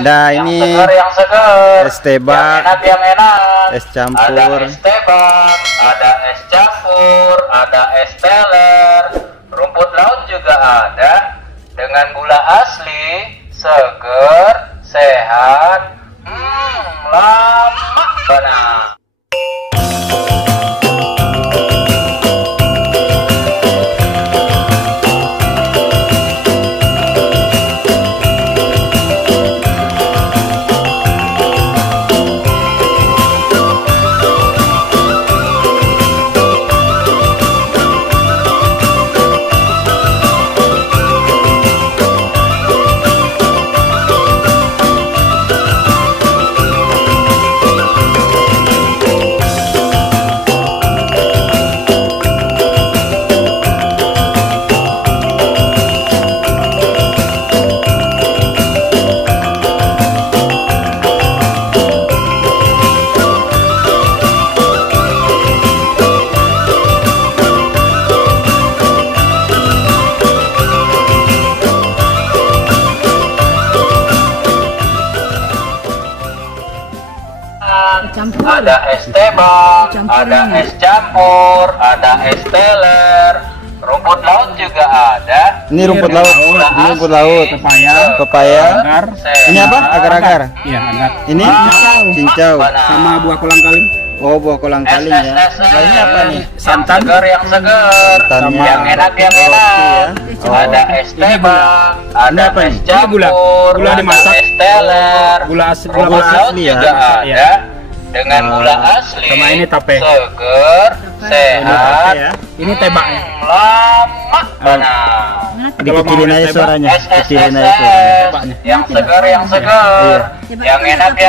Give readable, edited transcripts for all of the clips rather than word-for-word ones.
Nah ini yang segar, es teba, yang enak, es campur, ada es tebak, ada es campur, ada es teler, rumput laut juga ada, dengan gula asli, seger, sehat, lama banget. Ada es tebak, ada es campur, ada es teler, rumput laut juga ada. Ini rumput laut, ini rumput laut, pepaya, agar. Ini apa? Agar-agar. Iya, agar. Ini cincau, sama buah kolang-kaling. oh buah kolang-kaling ya. Lainnya apa nih? Santan yang segar, Santannya. yang enak ya. Ada es tebak, ada apa es nih? Ini gula. campur, Gula dimasak. ada es teler, Gula asli, rumput laut asli juga ya. ada. Dengan gula asli, sama ini tape. seger, sehat, ya. Ini tebaknya. lama banget. Dikecilin aja suaranya, kecilin aja SSSS, suaranya. yang segar, yang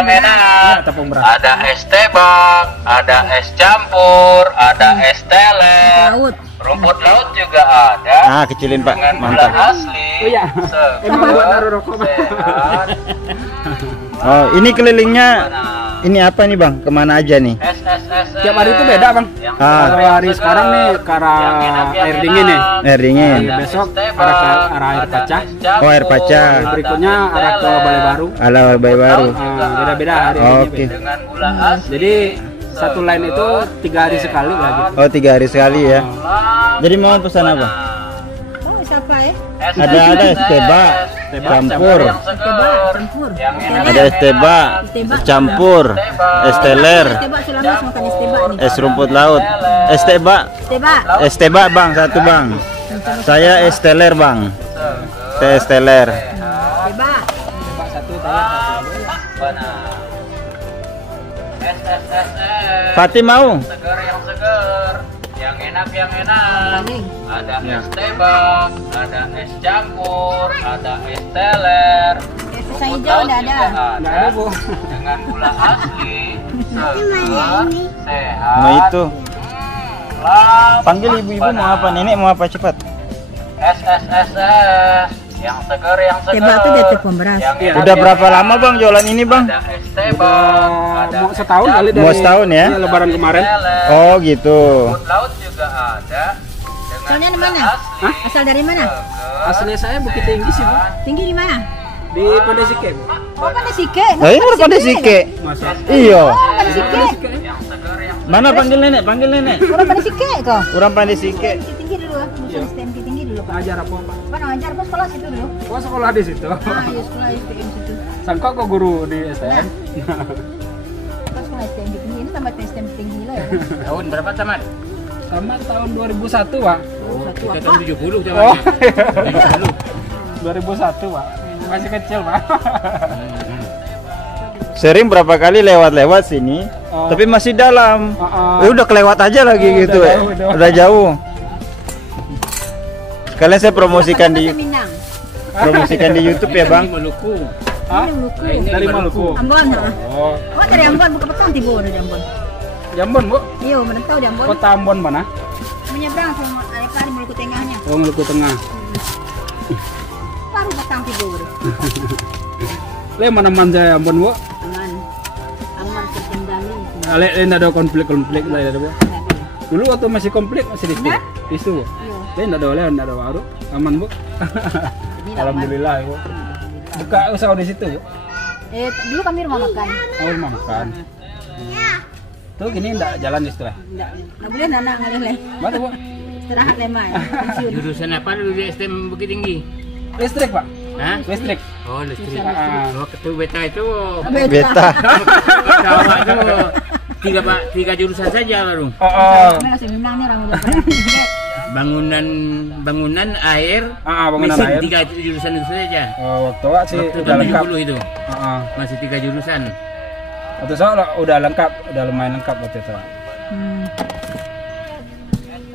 enak, Tepung beras. ada es tebak, ada es campur, ada es teler, rumput laut juga ada. Ah, kecilin Pak, Dengan gula mantap. asli, Oh iya. Emang buat segar, naruh rokok, Pak. sehat. Oh, ini kelilingnya, ini apa nih Bang? Kemana aja nih? SSSS, Tiap hari itu beda, Bang. Ah. Kalau hari sekarang nih ke arah air dingin nih. Air dingin. Besok arah ke arah air pacah. Oh, air pacah. Berikutnya arah ke Balai Baru. Ala bayi baru. Beda-beda hari Oke. dengan gula asli. Jadi satu line itu 3 hari sekali lah gitu. Oh, 3 hari sekali ya. Jadi mau pesan apa? Ada es tebak, campur. Ada es tebak, campur, es teler, es rumput laut. Es tebak Bang, satu Bang. Saya es teler Bang. Teh es teler. Fatih mau? Segar yang enak, ada es tebak, ada es campur, ada es teler, rumput laut juga ada, Bu. dengan gula asli, segar, sehat. Mau itu. lama Panggil ibu-ibu mau apa? Nenek mau apa cepat? SSSS, yang segar, Tebak itu dia tepung beras. yang Udah enak, berapa lama Bang jualan ini Bang? ada es tebak, ada Mau es setahun kali dari Mau setahun ya? Lebaran kemarin. teler, Oh gitu. rumput laut juga ada. Asalnya dari mana? Asal dari mana? Aslinya saya Bukit Tinggi sih, Bu. Tinggi di mana? Di Pandai Sike, Bu. Oh, Pandai Sike. Oh ini udah pandai sike. Masa? Iya. Pandai Sike. Mana panggil nenek? Panggil nenek. Orang Pandai Sike kok. Kurang pandai sike. Tinggi dulu, STM tinggi dulu, Pak. Ngajar apa, Pak? Pak ngajar pas sekolah situ dulu. Oh, sekolah di situ. Ah, ya sekolah STM situ. Sangka kok guru di STM. Pas sekolah STM tinggi ini tambah STM tinggi lah ya. Tahun berapa tamat? Sama tahun 2001, Pak. Kita tahun 70 Oh. 2001, Pak. Masih kecil, Pak. Sering berapa kali lewat-lewat sini, Oh. tapi masih dalam. Heeh. Udah kelewat aja lagi Oh, gitu udah ya. jauh. Udah jauh. Sekalian saya promosikan di Minang. YouTube ya Bang. Maluku. Hah? Maluku. Dari Maluku. Ambon, ha. Oh, Oh, dari Ambon buka petang tiba dari Ambon. Jambon, Bu. Iya, merantau di Ambon. Kota Ambon mana? Menyeberang sama ada di Maluku Tengahnya. Oh, Maluku Tengah. Baru petang tiba baru. Le mana manja Ambon, Bu? Aman. Aman terkendali. Ale ada konflik lah ada, Bu. Dulu waktu masih konflik masih di Nah? isu, Bu. Iya. Le enggak ada baru, aman, Bu. Ini Alhamdulillah, Bu. buka usaha di situ. Dulu kami rumah makan. Oh, rumah makan. Tuh gini enggak jalan di situ lah. Enggak boleh anak ngalih. Mana, Bu? Istirahat lemah. Pensiun. Jurusan apa dulu di STM Bukit Tinggi? Listrik, Pak. Hah? Listrik. Oh, listrik. Ah. Oh, ketua beta itu. Beta. Awak itu tiga jurusan saja baru. Oh. Masih minang nih orang udah Bangunan air. Bangunan masih air. 3 jurusan itu saja. Oh, waktu sih Waktu udah tahun lengkap. 70 itu. Heeh. Masih 3 jurusan. Waktu soal udah lengkap, udah lumayan lengkap waktu itu.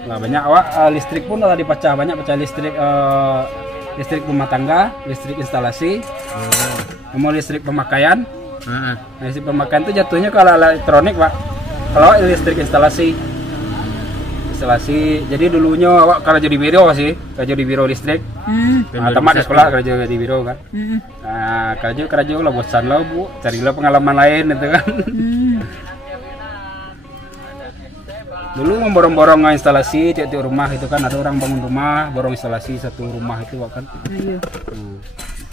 Nah, banyak awak listrik pun udah dipecah, banyak pecah listrik listrik rumah tangga, listrik instalasi, mau listrik pemakaian. Nah, listrik pemakaian itu jatuhnya kalau elektronik, Pak. Kalau listrik instalasi, jadi dulunya awak kerja di biro sih, kerja di biro listrik. Teman di sekolah kerja di biro kan. Nah, kerja lah bosan lah, Bu, carilah pengalaman lain itu kan. Dulu memborong-borong instalasi tiap-tiap rumah itu kan, ada orang bangun rumah, borong instalasi satu rumah itu kan. Iya.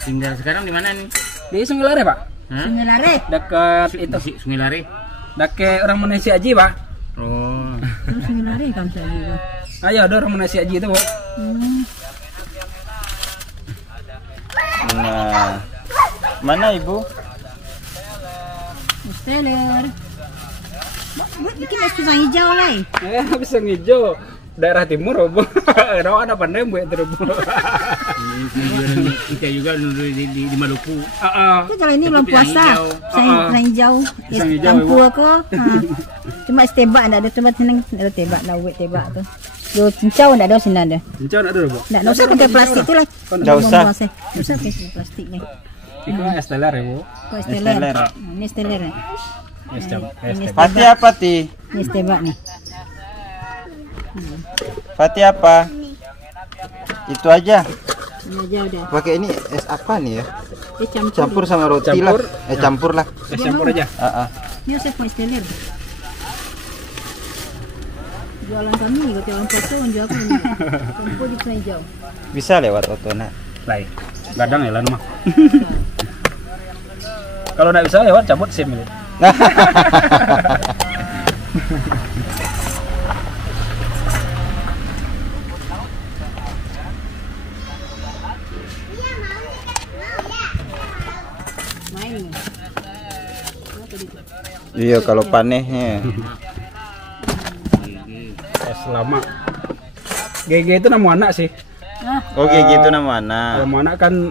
Tinggal sekarang di mana nih? Di Sungai Lare, Pak. Sungai Lare. Dekat itu. Sungai Lare. Dekat orang Malaysia Haji, Pak. Oh. Terus Sungai Lare kan saya. Ayo, ada orang Malaysia Haji itu, Bu. Nah, mana Ibu? Steller. Bikin es pisang hijau lah. Pisang hijau. Daerah timur, Bu. Ada pandai buat terus. Kita juga dulu di Maluku. Itu kalau ini belum Pisang puasa. hijau. Pisang hijau. Pisang hijau, Campur ke. Cuma es tebak enggak ada, cuma seneng ada tebak, nak buat tebak tu. Yo cincau enggak ada sini ada. Cincau enggak ada, Bu. Enggak usah pakai plastik tu lah. Enggak usah. Enggak usah pakai plastik ni. Itu esteller ya, Bu. Kau steller. Ini steller. Es campur. Fatih apa, Ti? Ini es tebak ni. Fatih apa? Itu aja. Ini aja udah. Pakai ini es apa nih ya? Campur. Campur sama roti Campur. lah. Campur lah. Es campur aja. Ini saya punya steller. Jualan kami kalau orang puasa jual aku ni. Campur di pisang hijau. Bisa lewat Otona. Lain. Gadang ya lah mah. Kalau enggak bisa lewat cabut SIM ini. Main ni. Iya, kalau panehnya. Es lama. GG itu nama anak sih. Oke, gitu nama anak. Nama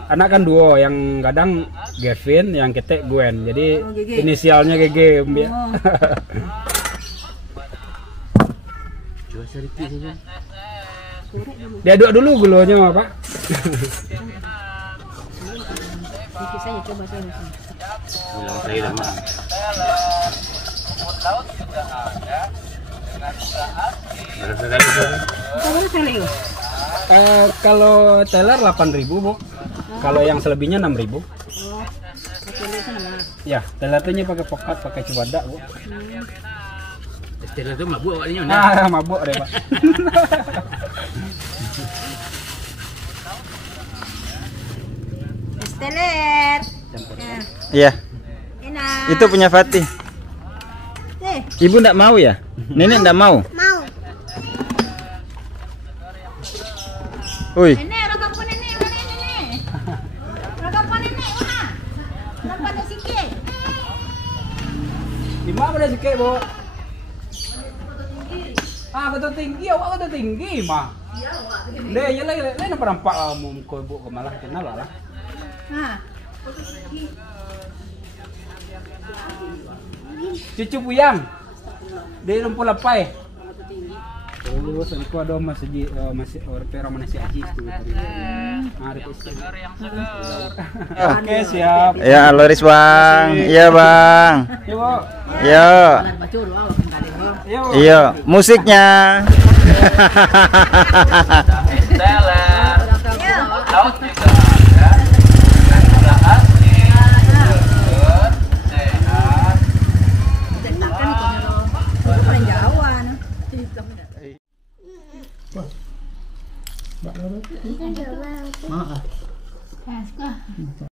anak kan duo, yang kadang Gavin, yang ketek Gwen. Jadi GG. inisialnya GG. Coba sedikit saja. Diaduk dulu gulanya, Pak. Sedikit saja coba saya di sini. Ulang saya dah mak. Berapa kali tu? Berapa kali tu? Kalau teler 8.000, Bu. Kalau yang selebihnya 6.000. Oh, steller sana mana? Ya, telernya pakai pokat, pakai cibadak, Bu. Steller tu mabuk awaknya mana? Mabuk deh, Pak. Steller. Iya, Enak. itu punya Fatih. Ibu enggak mau ya? Nenek enggak mau? Mau. Woi, Nenek, rokok pun nenek, mana nenek? Rokok pun nenek, mana? Nampak ada sikit. Di mana ada sikit, Bu? Betul tinggi, awak betul tinggi, mah. Iya, awak tinggi. Ya lah, nampak nampak muka Ibu malah kenal lah. Cucu Buyang. Dia lumpur lapai. Oh, aku ada masih orang Malaysia Haji itu tadi. Oke, siap. ya Loris Bang. Iya, Bang. Yuk. Yo. Yuk. Iya, musiknya.